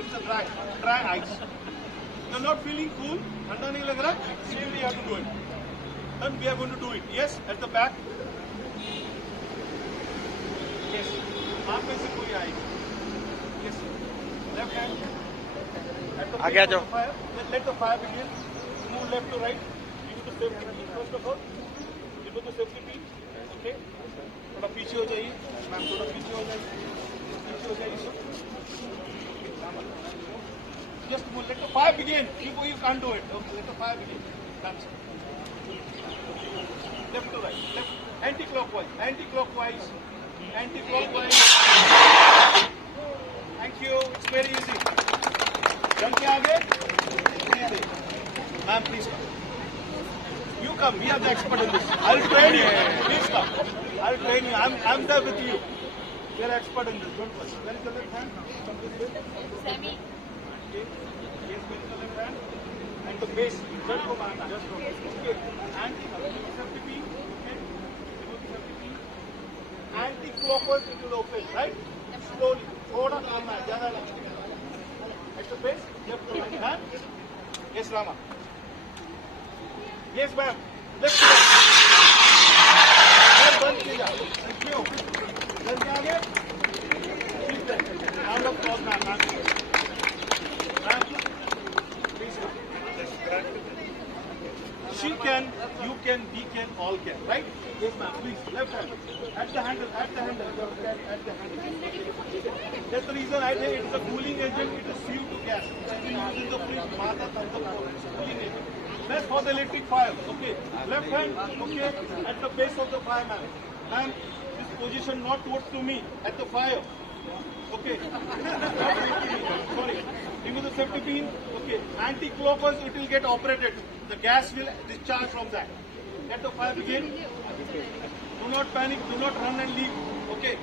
It's a dry ice. You're not feeling cool? ठंडा नहीं लग रहा? Same we have to do it. And we are going to do it. Yes, at the back. Yes. आप में से कोई आएगा. Yes. Left hand. At the आगे आ जाओ. fire. Let the fire begin. Move left to right. Give it to safety pin first of all. Give it to safety pin. Okay. थोड़ा पीछे हो जाइए. मैम थोड़ा पीछे हो जाइए. पीछे हो जाइए. Just move. Let the fire begin. You can't do it. Okay. Let the fire begin. That's it. Left to right. Left. Anti-clockwise. Anti-clockwise. Anti-clockwise. Thank you. It's very easy. Jump के आगे. Ma'am, please come. You come. We are the expert in this. I'll train you. Please come. I'll train you. I'm there with you. We are expert in this. Don't worry. Where is the left hand? Come this way. Sammy. Okay. Yes, where is the left hand? And the base. Just go, man. Just go. Okay. Anti-safety pin. Okay. Safety pin. Anti-clockwise it will open. Right? Slowly. थोड़ा करना है. ज़्यादा नहीं. At the base. Left to right hand. Yes, Rama. Yes, ma'am. Left to right. बंद कीजिए. Thank you. जल्दी आगे. ठीक है. Round of applause, ma'am. Ma'am, please come. She can, you can, we can, all can. Right? Yes, ma'am. Please. Left hand. At the handle. At the handle. At the handle. That's the reason I say it is a cooling agent. It is CO2 gas. It is used in the fridge. Mata Tanta. It's a cooling agent. That's for the electric fire. Okay. Left hand. Okay. At the base of the fire, ma'am. Ma'am, this position not towards to me. At the fire. Okay. Sorry. Give me the safety pin. Okay. Anti-clockwise, it will get operated. The gas will discharge from that. Let the fire begin. Do not panic. Do not run and leave. Okay.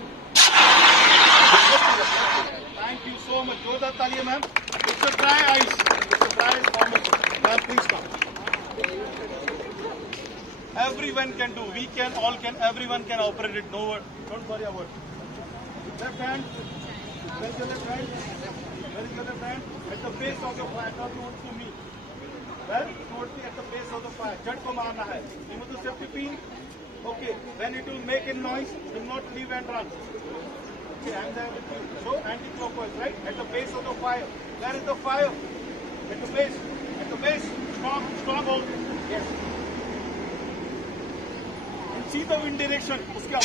Thank you so much. Jodhar Taliya, ma'am. It's a dry ice. It's a dry ice formation. Ma'am, please come. Everyone can do. We can, all can, everyone can operate it. No word. Don't worry about it. Left hand. Where is your left hand? Where is your left hand? At the base of the fire. Not towards to me. Well, towards me at the base of the fire. Jad ko marna hai. Remove the safety pin. Okay. When it will make a noise, do not leave and run. Okay, I'm there with you. So, anti-clockwise, right? At the base of the fire. Where is the fire? At the base. At the base. Strong hold. Yes. And see the wind direction. Uske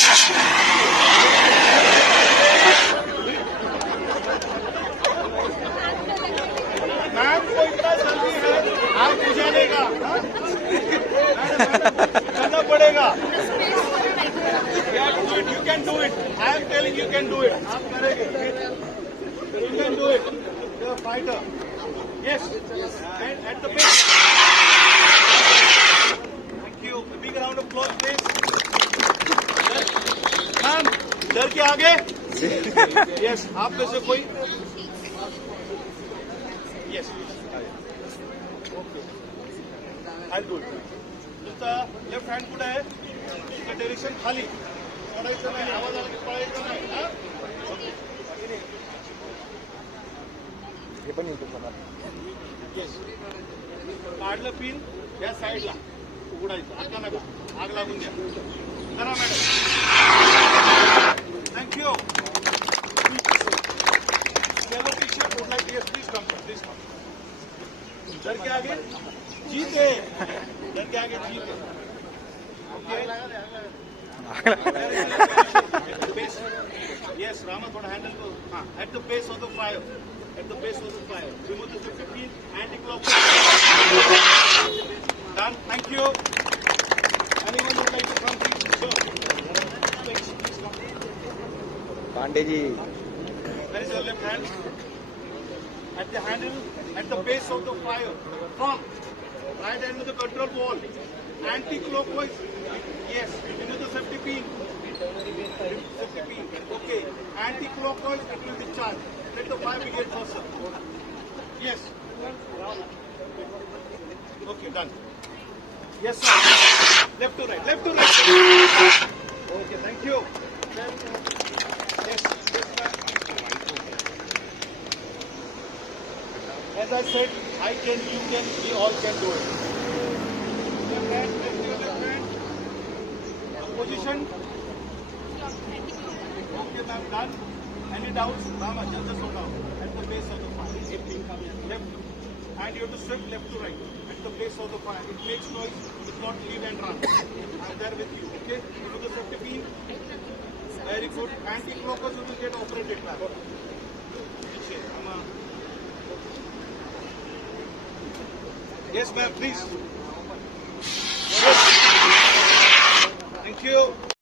ma'am को इतना जल्दी है आप बुझानेगा करना पड़ेगा. You can do it. I am telling you can do it. आप करेंगे. You can do it. You are a fighter. Yes. And at the base. Thank you. A big round of applause, please. Ma'am डर के आगे. Yes. आप में से कोई. Yes. Okay. I'll do it. तुमचा लेफ्ट हँड कुठे आहे? तुमचं डायरेक्शन खाली. पडायचं नाही. आवाज आला की पडायचं नाही. हा? Okay. हे पण येतो मला. Yes. काढलं पिन या साईडला उघडायचं. आता नका. आग लागून द्या. करा मॅडम. थँक्यू. चलो picture would like yes, please come, please come. डर के आगे जीते. डर के आगे जीते. Okay. At the base. Yes, Rama, थोड़ा handle को. हाँ. At the base of the fire. At the base of the fire. Remove the safety pin. Anti-clockwise. Done. Thank you. Anyone would like to come, please? Sure. Please come. Pandey ji. Where is your left hand? At the handle, at the base of the fire. From right hand to the control wall. Anti-clockwise. Yes. Into the safety pin. Safety pin. Okay. Anti-clockwise, it will discharge. Let the fire begin first, sir. Yes. Okay, done. Yes, sir. Left to right. Left to right. Okay, thank you. Yes. Yes, ma'am. As I said, I can, you can, we all can do it. Left hand, left hand. Position. Okay, ma'am, done. Any doubts? Rama, just slow down. At the base of the fire. Left. And you have to swim left to right. At the base of the fire. It makes noise. It's not leave and run. I'm there with you. Okay? You do the safety pin. Very good. Anti-clockers you will get operated back. Yes, ma'am, please. Yes. Thank you.